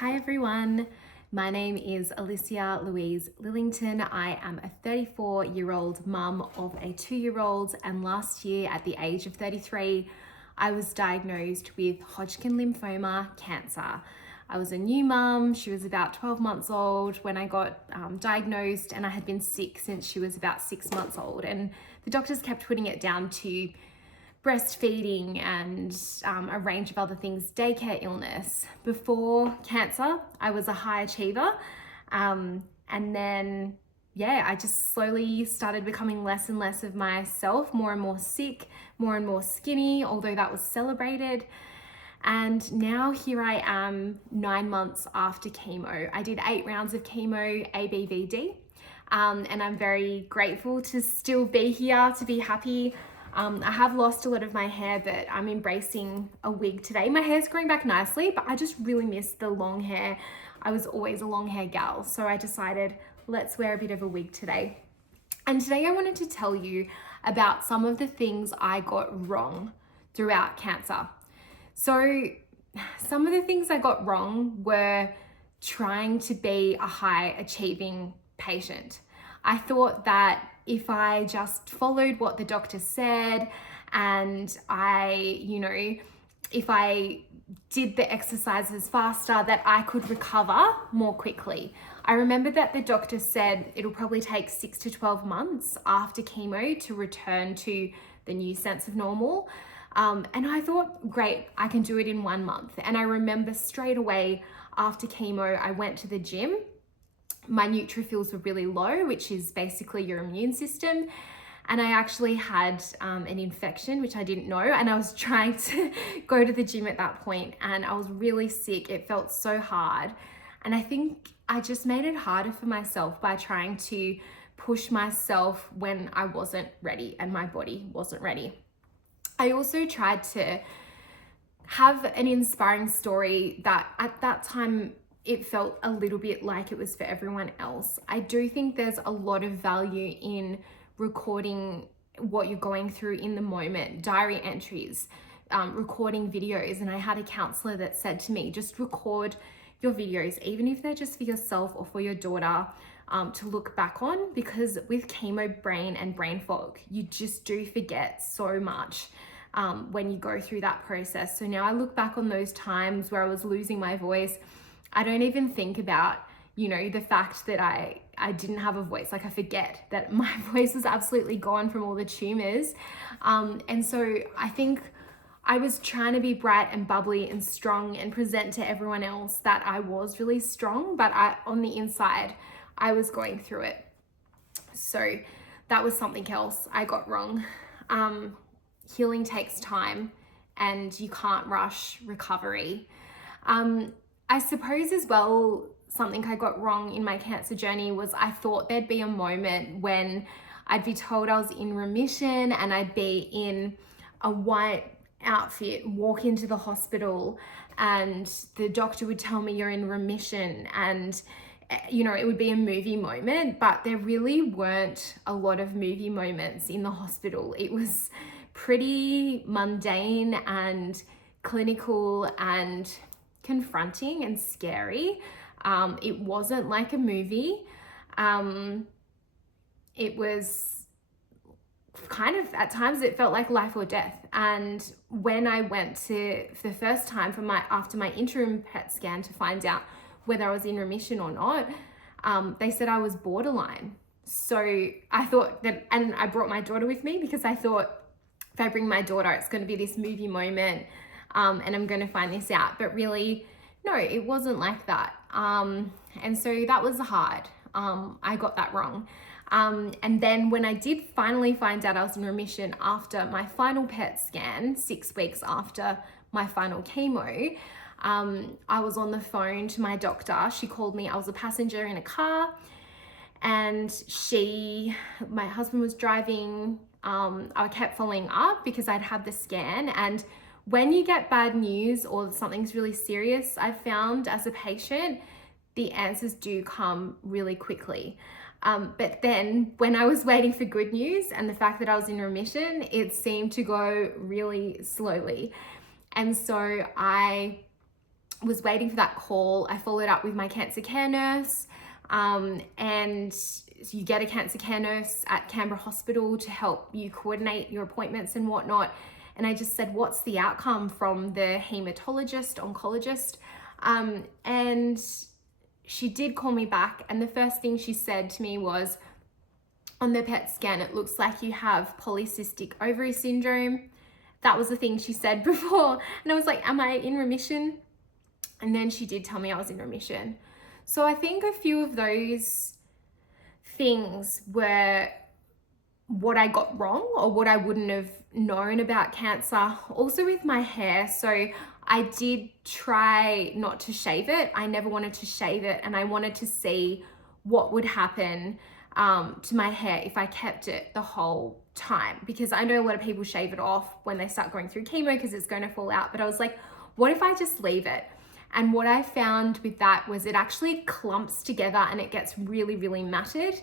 Hi everyone, my name is Alicia Louise Lillington. I am a 34-year-old mum of a 2-year-old, and last year at the age of 33, I was diagnosed with Hodgkin lymphoma cancer. I was a new mum. She was about 12 months old when I got diagnosed, and I had been sick since she was about 6 months old, and the doctors kept putting it down to breastfeeding and a range of other things, daycare illness. Before cancer, I was a high achiever. And then, I just slowly started becoming less and less of myself, more and more sick, more and more skinny, although that was celebrated. And now here I am 9 months after chemo. I did 8 rounds of chemo, ABVD, and I'm very grateful to still be here, to be happy. I have lost a lot of my hair, but I'm embracing a wig today. My hair's growing back nicely, but I just really miss the long hair. I was always a long hair gal, so I decided let's wear a bit of a wig today. And today I wanted to tell you about some of the things I got wrong throughout cancer. So some of the things I got wrong were trying to be a high achieving patient. I thought that if I just followed what the doctor said and if I did the exercises faster, that I could recover more quickly. I remember that the doctor said it'll probably take 6 to 12 months after chemo to return to the new sense of normal. And I thought, great, I can do it in 1 month. And I remember straight away after chemo, I went to the gym. My neutrophils were really low, which is basically your immune system. And I actually had an infection, which I didn't know. And I was trying to go to the gym at that point, and I was really sick. It felt so hard. And I think I just made it harder for myself by trying to push myself when I wasn't ready and my body wasn't ready. I also tried to have an inspiring story that at that time it felt a little bit like it was for everyone else. I do think there's a lot of value in recording what you're going through in the moment, diary entries, recording videos. And I had a counselor that said to me, just record your videos, even if they're just for yourself or for your daughter, to look back on, because with chemo brain and brain fog, you just do forget so much when you go through that process. So now I look back on those times where I was losing my voice. I don't even think about, the fact that I didn't have a voice. Like, I forget that my voice was absolutely gone from all the tumors. And so I think I was trying to be bright and bubbly and strong and present to everyone else that I was really strong, but on the inside, I was going through it. So that was something else I got wrong. Healing takes time, and you can't rush recovery. I suppose as well, something I got wrong in my cancer journey was I thought there'd be a moment when I'd be told I was in remission and I'd be in a white outfit, walk into the hospital, and the doctor would tell me you're in remission, and it would be a movie moment. But there really weren't a lot of movie moments in the hospital. It was pretty mundane and clinical and confronting and scary. It wasn't like a movie. It was kind of, at times it felt like life or death. And when I went to, for the first time after my interim PET scan to find out whether I was in remission or not, they said I was borderline. So I thought that, and I brought my daughter with me because I thought, if I bring my daughter, it's going to be this movie moment, and I'm going to find this out. But really, no, it wasn't like that. And so that was hard. I got that wrong. And then when I did finally find out I was in remission after my final PET scan, 6 weeks after my final chemo, I was on the phone to my doctor. She called me. I was a passenger in a car, and my husband was driving. I kept following up because I'd had the scan, and when you get bad news or something's really serious, I've found as a patient, the answers do come really quickly. But then when I was waiting for good news and the fact that I was in remission, it seemed to go really slowly. And so I was waiting for that call. I followed up with my cancer care nurse, and you get a cancer care nurse at Canberra Hospital to help you coordinate your appointments and whatnot. And I just said, what's the outcome from the hematologist, oncologist? And she did call me back. And the first thing she said to me was, on the PET scan, it looks like you have polycystic ovary syndrome. That was the thing she said before. And I was like, am I in remission? And then she did tell me I was in remission. So I think a few of those things were what I got wrong or what I wouldn't have known about cancer. Also with my hair. So I did try not to shave it. I never wanted to shave it, and I wanted to see what would happen to my hair if I kept it the whole time, because I know a lot of people shave it off when they start going through chemo because it's going to fall out. But I was like, what if I just leave it? And what I found with that was it actually clumps together and it gets really, really matted,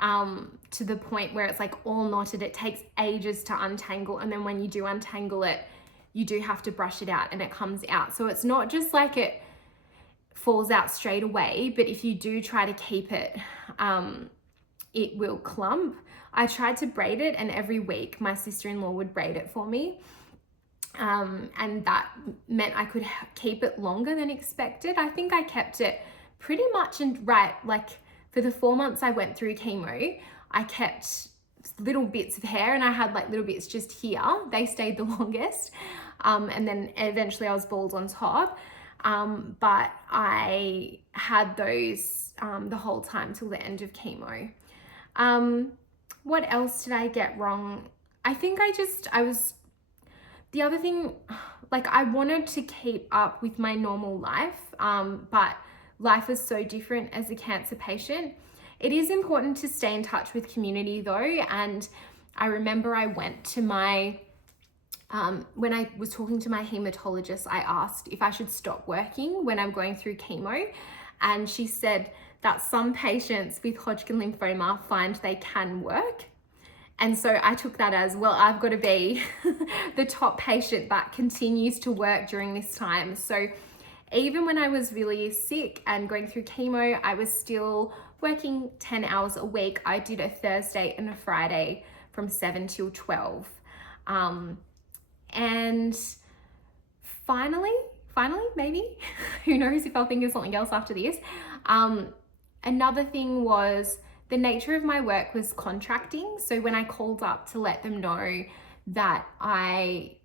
to the point where it's like all knotted. It takes ages to untangle. And then when you do untangle it, you do have to brush it out and it comes out. So it's not just like it falls out straight away, but if you do try to keep it, it will clump. I tried to braid it, and every week my sister-in-law would braid it for me. And that meant I could keep it longer than expected. I think I kept it pretty much like for the 4 months I went through chemo, I kept little bits of hair, and I had like little bits just here. They stayed the longest. And then eventually I was bald on top. But I had those the whole time till the end of chemo. What else did I get wrong? I think the other thing, like I wanted to keep up with my normal life, but life is so different as a cancer patient. It is important to stay in touch with community though. And I remember I went to when I was talking to my hematologist, I asked if I should stop working when I'm going through chemo. And she said that some patients with Hodgkin lymphoma find they can work. And so I took that as, well, I've got to be the top patient that continues to work during this time. So even when I was really sick and going through chemo, I was still working 10 hours a week. I did a Thursday and a Friday from 7 till 12. And finally, maybe, who knows if I'll think of something else after this. Another thing was the nature of my work was contracting. So when I called up to let them know that I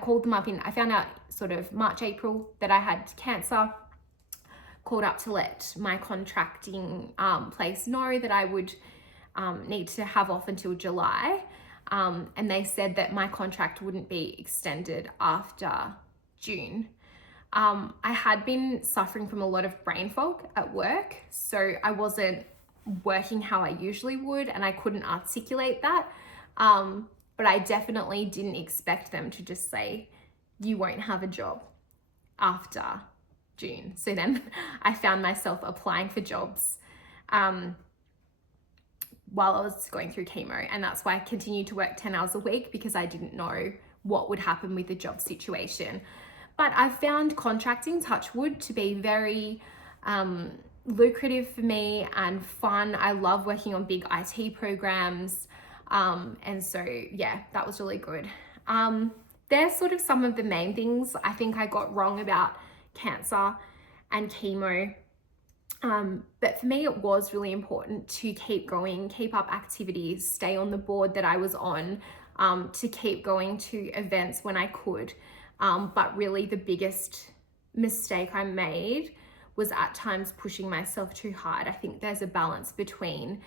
called them up I found out sort of March, April that I had cancer, called up to let my contracting place know that I would need to have off until July. And they said that my contract wouldn't be extended after June. I had been suffering from a lot of brain fog at work, so I wasn't working how I usually would, and I couldn't articulate that. But I definitely didn't expect them to just say, you won't have a job after June. So then I found myself applying for jobs while I was going through chemo. And that's why I continued to work 10 hours a week, because I didn't know what would happen with the job situation. But I've found contracting, touch wood, to be very lucrative for me and fun. I love working on big IT programs. And so, yeah, that was really good. There's sort of some of the main things I think I got wrong about cancer and chemo. But for me, it was really important to keep going, keep up activities, stay on the board that I was on, to keep going to events when I could. But really the biggest mistake I made was at times pushing myself too hard. I think there's a balance between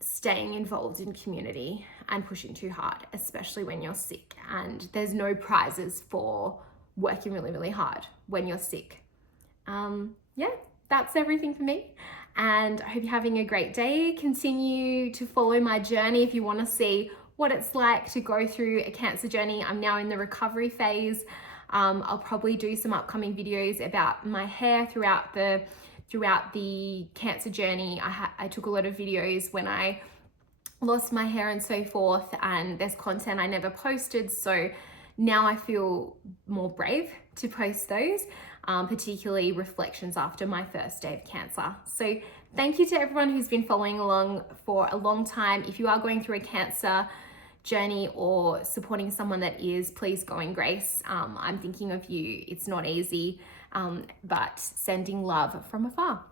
staying involved in community and pushing too hard, especially when you're sick. And there's no prizes for working really, really hard when you're sick. Yeah, that's everything for me. And I hope you're having a great day. Continue to follow my journey if you want to see what it's like to go through a cancer journey. I'm now in the recovery phase. I'll probably do some upcoming videos about my hair throughout the cancer journey. I took a lot of videos when I lost my hair and so forth, and there's content I never posted. So now I feel more brave to post those, particularly reflections after my first day of cancer. So thank you to everyone who's been following along for a long time. If you are going through a cancer journey or supporting someone that is, please go in grace. I'm thinking of you. It's not easy, but sending love from afar.